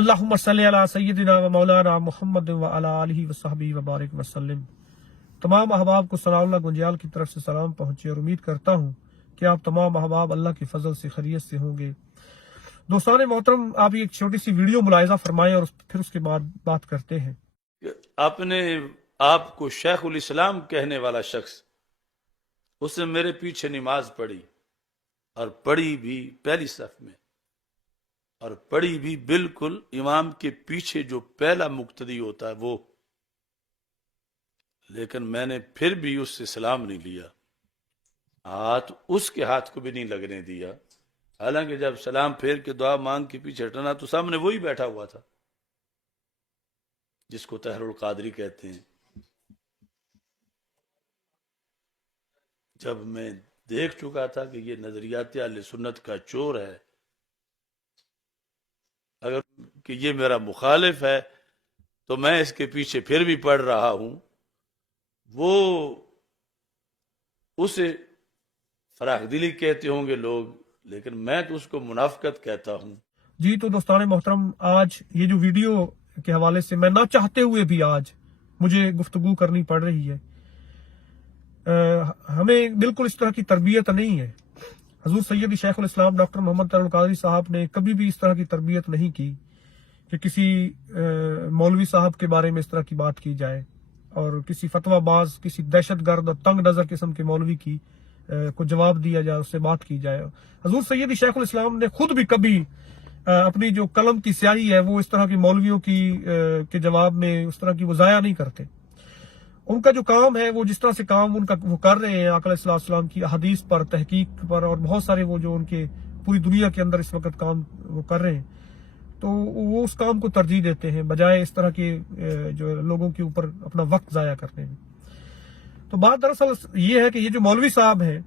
اللہم صلی علی سیدنا و مولانا محمد و علی آلہ و صحبہ و بارک وسلم۔ تمام احباب کو ثناء اللہ گنجیال کی طرف سے سلام پہنچے اور امید کرتا ہوں کہ آپ تمام احباب اللہ کے فضل سے خیریت سے ہوں گے۔ دوستان محترم، آپ ایک چھوٹی سی ویڈیو ملاحظہ فرمائیں اور پھر اس کے بعد بات کرتے ہیں۔ اپنے آپ کو شیخ الاسلام کہنے والا شخص، اس نے میرے پیچھے نماز پڑھی، اور پڑھی بھی پہلی صف میں، اور پڑھی بھی بالکل امام کے پیچھے جو پہلا مقتدی ہوتا ہے وہ۔ لیکن میں نے پھر بھی اس سے سلام نہیں لیا، ہاتھ اس کے ہاتھ کو بھی نہیں لگنے دیا، حالانکہ جب سلام پھیر کے دعا مانگ کے پیچھے ہٹنا تو سامنے وہی بیٹھا ہوا تھا جس کو طاہر القادری کہتے ہیں۔ جب میں دیکھ چکا تھا کہ یہ نظریات اہل سنت کا چور ہے، اگر کہ یہ میرا مخالف ہے تو میں اس کے پیچھے پھر بھی پڑھ رہا ہوں، وہ اسے فراخ دلی کہتے ہوں گے لوگ، لیکن میں تو اس کو منافقت کہتا ہوں۔ جی تو دوستان محترم، آج یہ جو ویڈیو کے حوالے سے میں نہ چاہتے ہوئے بھی آج مجھے گفتگو کرنی پڑ رہی ہے، ہمیں بالکل اس طرح کی تربیت نہیں ہے۔ حضور سید شیخ الاسلام ڈاکٹر محمد طاہر القادری صاحب نے کبھی بھی اس طرح کی تربیت نہیں کی کہ کسی مولوی صاحب کے بارے میں اس طرح کی بات کی جائے، اور کسی فتویٰ باز، کسی دہشت گرد اور تنگ نظر قسم کے مولوی کی کو جواب دیا جائے، اس سے بات کی جائے۔ حضور سید شیخ الاسلام نے خود بھی کبھی اپنی جو قلم کی سیاہی ہے وہ اس طرح کے مولویوں کی کے جواب میں اس طرح کی وہ ضائع نہیں کرتے۔ ان کا جو کام ہے، وہ جس طرح سے کام ان کا وہ کر رہے ہیں آقا علیہ السلام کی احادیث پر، تحقیق پر، اور بہت سارے وہ جو ان کے پوری دنیا کے اندر اس وقت کام وہ کر رہے ہیں، تو وہ اس کام کو ترجیح دیتے ہیں بجائے اس طرح کے جو لوگوں کے اوپر اپنا وقت ضائع کرتے ہیں۔ تو بات دراصل یہ ہے کہ یہ جو مولوی صاحب ہیں،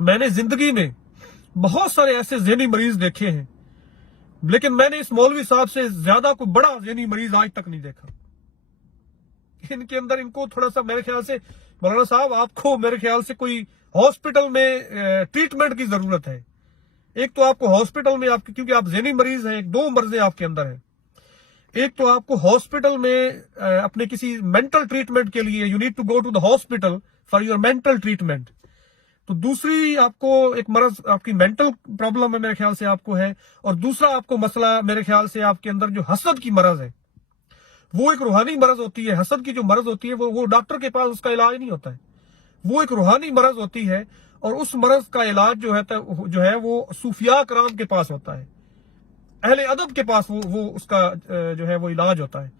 میں نے زندگی میں بہت سارے ایسے ذہنی مریض دیکھے ہیں، لیکن میں نے اس مولوی صاحب سے زیادہ کوئی بڑا ذہنی مریض آج تک نہیں دیکھا۔ ان کے اندر، ان کو تھوڑا سا میرے خیال سے، مولانا صاحب آپ کو میرے خیال سے کوئی ہاسپٹل میں ٹریٹمنٹ کی ضرورت ہے۔ ایک تو آپ کو ہاسپٹل میں، آپ کیونکہ آپ ذہنی مریض ہیں، دو مرضیں آپ کے اندر ہیں۔ ایک تو آپ کو ہاسپٹل میں اپنے کسی مینٹل ٹریٹمنٹ کے لیے you need to go to the hospital for your mental treatment, تو دوسری آپ کو ایک مرض، آپ کی مینٹل پرابلم ہے میرے خیال سے آپ کو ہے، اور دوسرا آپ کو مسئلہ میرے خیال سے آپ کے اندر جو حسد کی مرض ہے، وہ ایک روحانی مرض ہوتی ہے۔ حسد کی جو مرض ہوتی ہے وہ ڈاکٹر کے پاس اس کا علاج نہیں ہوتا ہے، وہ ایک روحانی مرض ہوتی ہے، اور اس مرض کا علاج جو ہے وہ صوفیاء کرام کے پاس ہوتا ہے، اہل ادب کے پاس وہ اس کا جو ہے وہ علاج ہوتا ہے۔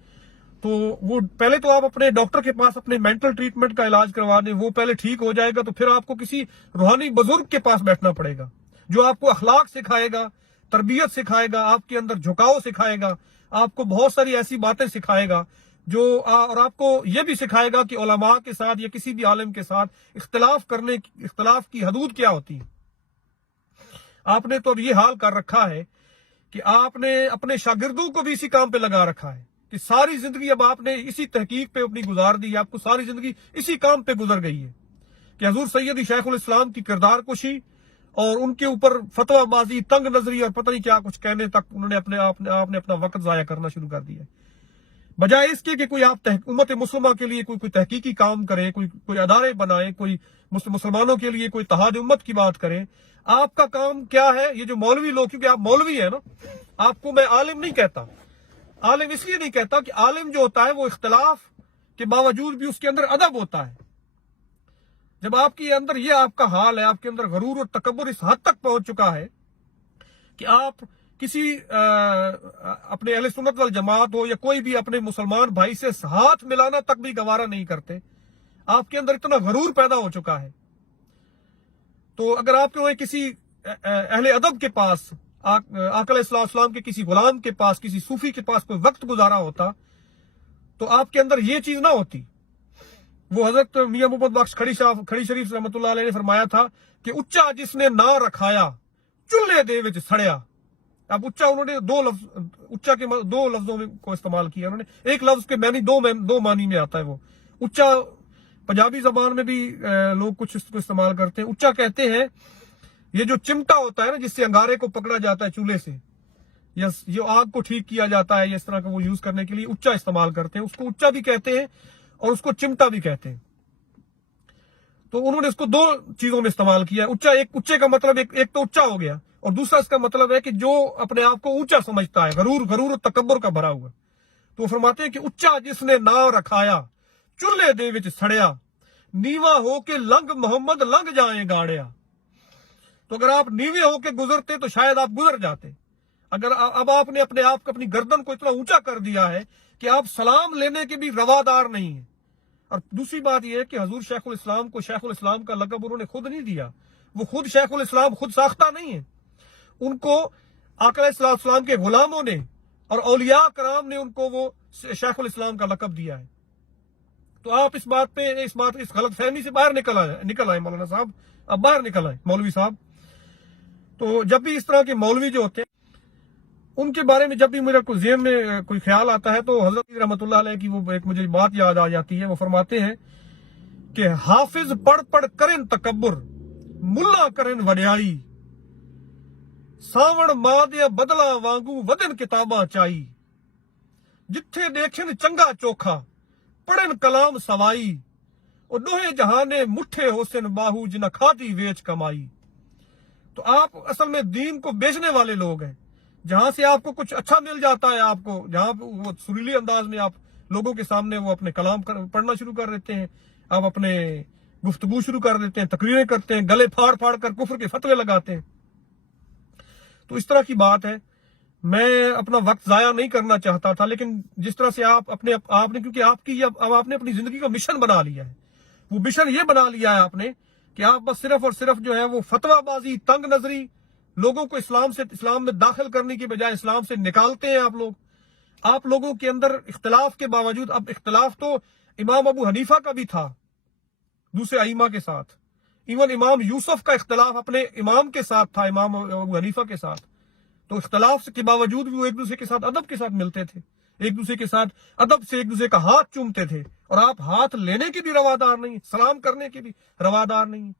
تو وہ پہلے تو آپ اپنے ڈاکٹر کے پاس اپنے مینٹل ٹریٹمنٹ کا علاج کروا دیں، وہ پہلے ٹھیک ہو جائے گا، تو پھر آپ کو کسی روحانی بزرگ کے پاس بیٹھنا پڑے گا جو آپ کو اخلاق سکھائے گا، تربیت سکھائے گا، آپ کے اندر جھکاؤ سکھائے گا، آپ کو بہت ساری ایسی باتیں سکھائے گا اور آپ کو یہ بھی سکھائے گا کہ علماء کے ساتھ یا کسی بھی عالم کے ساتھ اختلاف کی حدود کیا ہوتی ہے۔ آپ نے تو اب یہ حال کر رکھا ہے کہ آپ نے اپنے شاگردوں کو بھی اسی کام پہ لگا رکھا ہے کہ ساری زندگی اب آپ نے اسی تحقیق پہ اپنی گزار دی ہے، آپ کو ساری زندگی اسی کام پہ گزر گئی ہے کہ حضور سید شیخ الاسلام کی کردار کشی اور ان کے اوپر فتویٰ بازی، تنگ نظری اور پتہ نہیں کیا کچھ کہنے تک انہوں نے آپ نے اپنا وقت ضائع کرنا شروع کر دیا ہے، بجائے اس کے کہ کوئی آپ امت مسلمہ کے لیے کوئی تحقیقی کام کریں، کوئی ادارے بنائیں، کوئی مسلمانوں کے لیے کوئی اتحاد امت کی بات کریں۔ آپ کا کام کیا ہے؟ یہ جو مولوی لوگ، کیونکہ آپ مولوی ہیں نا، آپ کو میں عالم نہیں کہتا، عالم اس لیے نہیں کہتا کہ عالم جو ہوتا ہے وہ اختلاف کے باوجود بھی اس کے اندر ادب ہوتا ہے۔ جب آپ کے اندر یہ آپ کا حال ہے، آپ کے اندر غرور اور تکبر اس حد تک پہنچ چکا ہے کہ آپ کسی اپنے اہل سنت والجماعت ہو یا کوئی بھی اپنے مسلمان بھائی سے ہاتھ ملانا تک بھی گوارا نہیں کرتے، آپ کے اندر اتنا غرور پیدا ہو چکا ہے۔ تو اگر آپ کو کسی اہل ادب کے پاس، آقا علیہ السلام کے کسی غلام کے پاس، کسی صوفی کے پاس کوئی وقت گزارا ہوتا تو آپ کے اندر یہ چیز نہ ہوتی۔ وہ حضرت میاں محمد بخش کھڑی شریف رحمۃ اللہ علیہ نے فرمایا تھا کہ اچا جس نے نہ رکھایا چولہے دے وچ سڑیا۔ اب اچا، انہوں نے اچا کے دو لفظوں میں کو استعمال کیا، انہوں نے ایک لفظ کے معنی دو معنی میں آتا ہے۔ وہ اچا پنجابی زبان میں بھی لوگ کچھ اس کو استعمال کرتے ہیں۔ اچا کہتے ہیں یہ جو چمٹا ہوتا ہے نا، جس سے انگارے کو پکڑا جاتا ہے چولہے سے، یا جو آگ کو ٹھیک کیا جاتا ہے اس طرح کا وہ یوز کرنے کے لیے اچا استعمال کرتے ہیں. اس کو اچا بھی کہتے ہیں اور اس کو چمٹا بھی کہتے ہیں. تو انہوں نے اس کو دو چیزوں میں استعمال کیا. ایک اچے کا مطلب ایک تو اچا ہو گیا, اور دوسرا اس کا مطلب ہے کہ جو اپنے آپ کو اونچا سمجھتا ہے, غرور و تکبر کا بھرا ہوا. تو وہ فرماتے ہیں کہ اچا جس نے ناو رکھایا, چولہے دے وچ سڑیا, نیواں ہو کے لنگ محمد لنگ جائیں گاڑیا. تو اگر آپ نیوے ہو کے گزرتے تو شاید آپ گزر جاتے. اگر اب آپ نے اپنے آپ کو, اپنی گردن کو اتنا اونچا کر دیا ہے کہ آپ سلام لینے کے بھی روادار نہیں ہیں. اور دوسری بات یہ ہے کہ حضور شیخ الاسلام کو شیخ الاسلام کا لقب انہوں نے خود نہیں دیا. وہ خود شیخ الاسلام خود ساختہ نہیں ہے. ان کو آقا علیہ السلام کے غلاموں نے اور اولیاء کرام نے ان کو وہ شیخ الاسلام کا لقب دیا ہے. تو آپ اس غلط فہمی سے باہر نکل آئے مولانا صاحب, اب باہر نکل آئے مولوی صاحب. تو جب بھی اس طرح کے مولوی جو ہوتے ہیں ان کے بارے میں جب بھی میرا کوئی ذہن میں کوئی خیال آتا ہے تو حضرت رحمۃ اللہ علیہ کی وہ ایک مجھے بات یاد آ جاتی ہے. وہ فرماتے ہیں کہ حافظ پڑھ پڑھ کرن تکبر, ملا کرن وڈیائی, ساون ماں دیا بدلا وانگو ودن کتاباں چائی, جتھے دیکھن چنگا چوکھا پڑھن کلام سوائی, اور دوہے جہانے مٹھے حسن باہو جنہ کھادی ویچ کمائی. تو آپ اصل میں دین کو بیچنے والے لوگ ہیں. جہاں سے آپ کو کچھ اچھا مل جاتا ہے, آپ کو جہاں وہ سریلی انداز میں آپ لوگوں کے سامنے وہ اپنے کلام پڑھنا شروع کر دیتے ہیں, آپ اپنے گفتگو شروع کر دیتے ہیں, تقریریں کرتے ہیں, گلے پھاڑ پھاڑ کر کفر کے فتوے لگاتے ہیں. تو اس طرح کی بات ہے. میں اپنا وقت ضائع نہیں کرنا چاہتا تھا, لیکن جس طرح سے آپ نے کیونکہ آپ نے اپنی زندگی کا مشن بنا لیا ہے. وہ مشن یہ بنا لیا ہے آپ نے کہ آپ بس صرف اور صرف جو ہے وہ فتویٰ بازی, تنگ نظری, لوگوں کو اسلام میں داخل کرنے کی بجائے اسلام سے نکالتے ہیں آپ لوگ. آپ لوگوں کے اندر اختلاف کے باوجود, اب اختلاف تو امام ابو حنیفہ کا بھی تھا دوسرے ائمہ کے ساتھ, ایون امام یوسف کا اختلاف اپنے امام کے ساتھ تھا, امام ابو حنیفہ کے ساتھ. تو اختلاف کے باوجود بھی وہ ایک دوسرے کے ساتھ ادب کے ساتھ ملتے تھے, ایک دوسرے کے ساتھ ادب سے ایک دوسرے کا ہاتھ چومتے تھے. اور آپ ہاتھ لینے کے بھی روادار نہیں, سلام کرنے کے بھی روادار نہیں.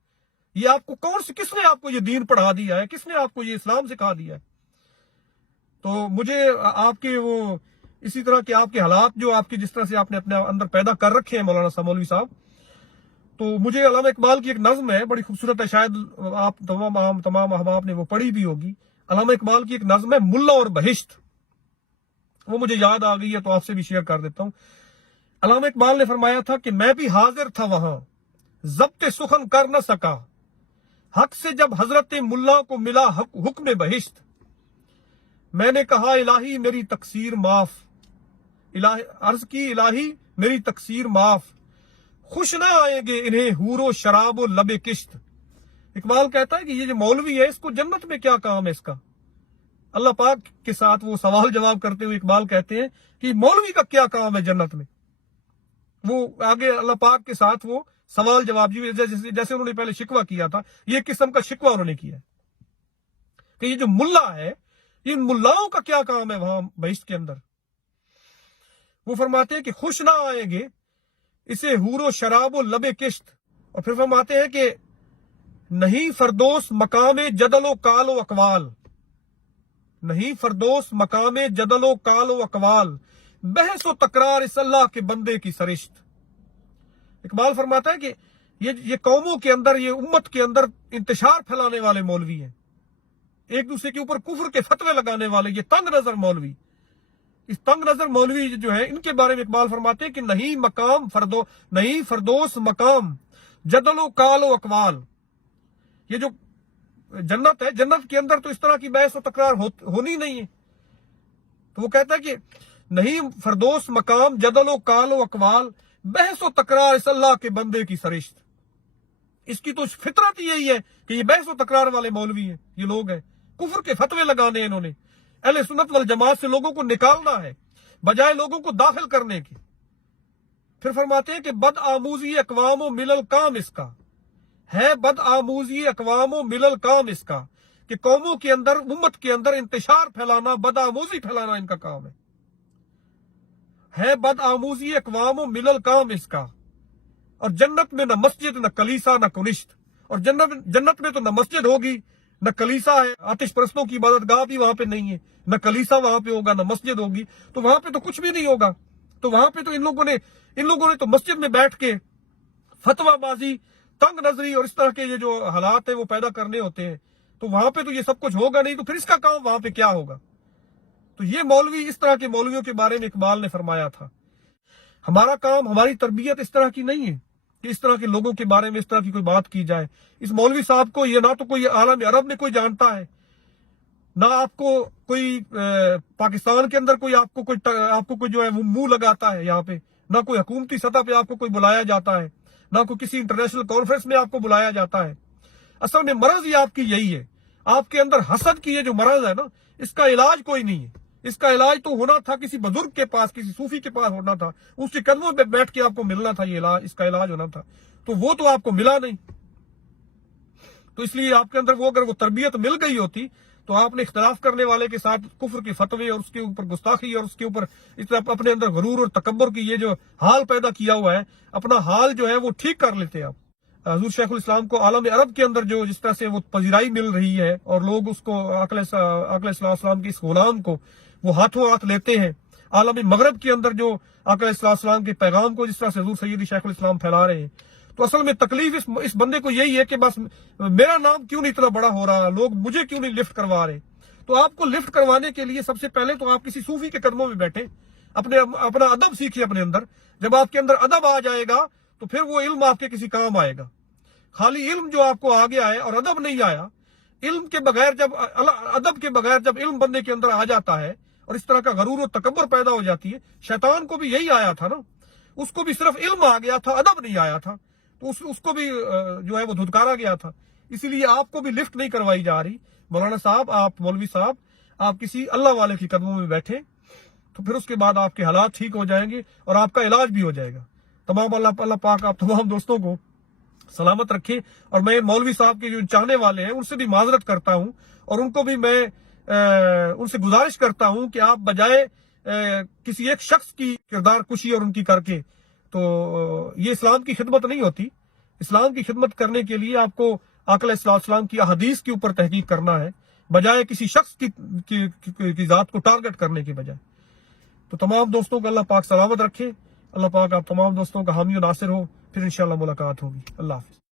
یہ آپ کو کس نے آپ کو یہ دین پڑھا دیا ہے, کس نے آپ کو یہ اسلام سکھا دیا ہے؟ تو مجھے آپ کے وہ اسی طرح کے آپ کے حالات جو آپ کی جس طرح سے آپ نے اپنے اندر پیدا کر رکھے ہیں مولانا صاحب, مولوی صاحب, تو مجھے علامہ اقبال کی ایک نظم ہے, بڑی خوبصورت ہے, شاید آپ تمام احباب نے وہ پڑھی بھی ہوگی. علامہ اقبال کی ایک نظم ہے ملا اور بہشت, وہ مجھے یاد آ گئی ہے تو آپ سے بھی شیئر کر دیتا ہوں. علامہ اقبال نے فرمایا تھا کہ میں بھی حاضر تھا وہاں, ضبط سخن کر نہ سکا, حق سے جب حضرت ملا کو ملا حکم بہشت. میں نے کہا الہی میری تقصیر معاف, عرض کی الہی میری تقصیر معاف, خوش نہ آئیں گے انہیں حور و شراب و لب کشت. اقبال کہتا ہے کہ یہ جو مولوی ہے اس کو جنت میں کیا کام ہے اس کا. اللہ پاک کے ساتھ وہ سوال جواب کرتے ہوئے اقبال کہتے ہیں کہ مولوی کا کیا کام ہے جنت میں. وہ آگے اللہ پاک کے ساتھ وہ سوال جواب جیسے انہوں نے پہلے شکوہ کیا تھا, یہ قسم کا شکوہ انہوں نے کیا کہ یہ جو ملا ہے, ان ملاؤں کا کیا کام ہے وہاں بہشت کے اندر. وہ فرماتے ہیں کہ خوش نہ آئیں گے اسے حور و شراب و لب کشت. اور پھر فرماتے ہیں کہ نہیں فردوس مقام جدل و کال و اقوال, نہیں فردوس مقام جدل و کال و اقوال, بحث و تکرار اس اللہ کے بندے کی سرشت. اقبال فرماتا ہے کہ یہ قوموں کے اندر, یہ امت کے اندر انتشار پھیلانے والے مولوی ہیں, ایک دوسرے کے اوپر کفر کے فتوے لگانے والے, یہ تنگ نظر مولوی. اس تنگ نظر مولوی جو ہے ان کے بارے میں اقبال فرماتے ہیں کہ نہیں فردوس مقام جدل و کال و اقوال. یہ جو جنت ہے, جنت کے اندر تو اس طرح کی بحث و تکرار ہونی نہیں ہے. تو وہ کہتا ہے کہ نہیں فردوس مقام جدل و کال و اقوال, بحث و تکرار اس اللہ کے بندے کی سرشت. اس کی تو فطرت یہی ہے کہ یہ بحث و تکرار والے مولوی ہیں, یہ لوگ ہیں, کفر کے فتوے لگانے ہیں انہوں نے, اہل سنت والجماعت سے لوگوں کو نکالنا ہے بجائے لوگوں کو داخل کرنے کے. پھر فرماتے ہیں کہ بد آموزی اقوام و ملل کام اس کا ہے, بد آموزی اقوام و ملل کام اس کا, کہ قوموں کے اندر, امت کے اندر انتشار پھیلانا, بد آموزی پھیلانا ان کا کام ہے بد آموزی اقوام و ملل کام اس کا. اور جنت میں نہ مسجد نہ کلیسا نہ کنشت, اور جنت میں تو نہ مسجد ہوگی نہ کلیسا ہے، آتش پرستوں کی عبادت گاہ بھی وہاں پہ نہیں ہے، نہ کلیسا وہاں پہ ہوگا، نہ مسجد ہوگی، تو وہاں پہ تو کچھ بھی نہیں ہوگا۔ تو وہاں پہ تو ان لوگوں نے تو مسجد میں بیٹھ کے فتویٰ بازی، تنگ نظری اور اس طرح کے یہ جو حالات ہیں وہ پیدا کرنے ہوتے ہیں، تو وہاں پہ تو یہ سب کچھ ہوگا نہیں، تو پھر اس کا کام وہاں پہ کیا ہوگا؟ تو یہ مولوی، اس طرح کے مولویوں کے بارے میں اقبال نے فرمایا تھا، ہمارا کام، ہماری تربیت اس طرح کی نہیں ہے کہ اس طرح کے لوگوں کے بارے میں اس طرح کی کوئی بات کی جائے۔ اس مولوی صاحب کو یہ نہ تو کوئی عالم عرب میں کوئی جانتا ہے، نہ آپ کو کوئی پاکستان کے اندر کوئی آپ کو کوئی جو ہے وہ منہ لگاتا ہے یہاں پہ، نہ کوئی حکومتی سطح پہ آپ کو کوئی بلایا جاتا ہے، نہ کوئی کسی انٹرنیشنل کانفرنس میں آپ کو بلایا جاتا ہے۔ اصل میں مرض یہ آپ کی یہی ہے، آپ کے اندر حسد کی یہ جو مرض ہے نا، اس کا علاج کوئی نہیں ہے۔ اس کا علاج تو ہونا تھا کسی بزرگ کے پاس، کسی صوفی کے پاس ہونا تھا، اس کے قدموں پہ بیٹھ کے آپ کو ملنا تھا، یہ علاج، اس کا علاج ہونا تھا، تو وہ تو آپ کو ملا نہیں۔ تو اس لیے آپ کے اندر اگر وہ تربیت مل گئی ہوتی تو آپ نے اختلاف کرنے والے کے ساتھ کفر کے فتوے اور اس کے اوپر گستاخی اور اس کے اوپر اس طرح اپنے اندر غرور اور تکبر کی یہ جو حال پیدا کیا ہوا ہے، اپنا حال جو ہے وہ ٹھیک کر لیتے آپ۔ حضور شیخ الاسلام کو عالم عرب کے اندر جو جس طرح سے وہ پذیرائی مل رہی ہے اور لوگ اس کو عقل صلی اللہ علیہ وسلم کے اس غلام کو وہ ہاتھوں ہاتھ لیتے ہیں، عالم مغرب کے اندر جو عقل صلی اللہ علیہ وسلم کے پیغام کو جس طرح سے حضور سیدی شیخ الاسلام پھیلا رہے ہیں، تو اصل میں تکلیف اس بندے کو یہی ہے کہ بس میرا نام کیوں نہیں اتنا بڑا ہو رہا، لوگ مجھے کیوں نہیں لفٹ کروا رہے۔ تو آپ کو لفٹ کروانے کے لیے سب سے پہلے تو آپ کسی صوفی کے قدموں میں بیٹھیں، اپنا ادب سیکھیے اپنے اندر۔ جب آپ کے اندر ادب آ جائے گا تو پھر وہ علم آپ کے کسی کام آئے گا۔ خالی علم جو آپ کو آ گیا ہے اور ادب نہیں آیا، علم کے بغیر ادب کے بغیر جب علم بندے کے اندر آ جاتا ہے اور اس طرح کا غرور و تکبر پیدا ہو جاتی ہے، شیطان کو بھی یہی آیا تھا نا، اس کو بھی صرف علم آ گیا تھا، ادب نہیں آیا تھا، تو اس کو بھی جو ہے وہ دھتکارا گیا تھا۔ اسی لیے آپ کو بھی لفٹ نہیں کروائی جا رہی۔ مولانا صاحب، آپ مولوی صاحب، آپ کسی اللہ والے کے قدموں میں بیٹھیں، تو پھر اس کے بعد آپ کے حالات ٹھیک ہو جائیں گے اور آپ کا علاج بھی ہو جائے گا۔ تمام اللہ پاک آپ تمام دوستوں کو سلامت رکھے، اور میں مولوی صاحب کے جو چاہنے والے ہیں ان سے بھی معذرت کرتا ہوں، اور ان کو بھی میں ان سے گزارش کرتا ہوں کہ آپ بجائے کسی ایک شخص کی کردار کشی اور ان کی کر کے، تو یہ اسلام کی خدمت نہیں ہوتی۔ اسلام کی خدمت کرنے کے لیے آپ کو آقا علیہ السلام کی احادیث کے اوپر تحقیق کرنا ہے، بجائے کسی شخص کی ذات کو ٹارگٹ کرنے کے بجائے۔ تو تمام دوستوں کو اللہ پاک سلامت رکھے، اللہ پاک آپ تمام دوستوں کا حامی و ناصر ہو، پھر انشاءاللہ ملاقات ہوگی۔ اللہ حافظ۔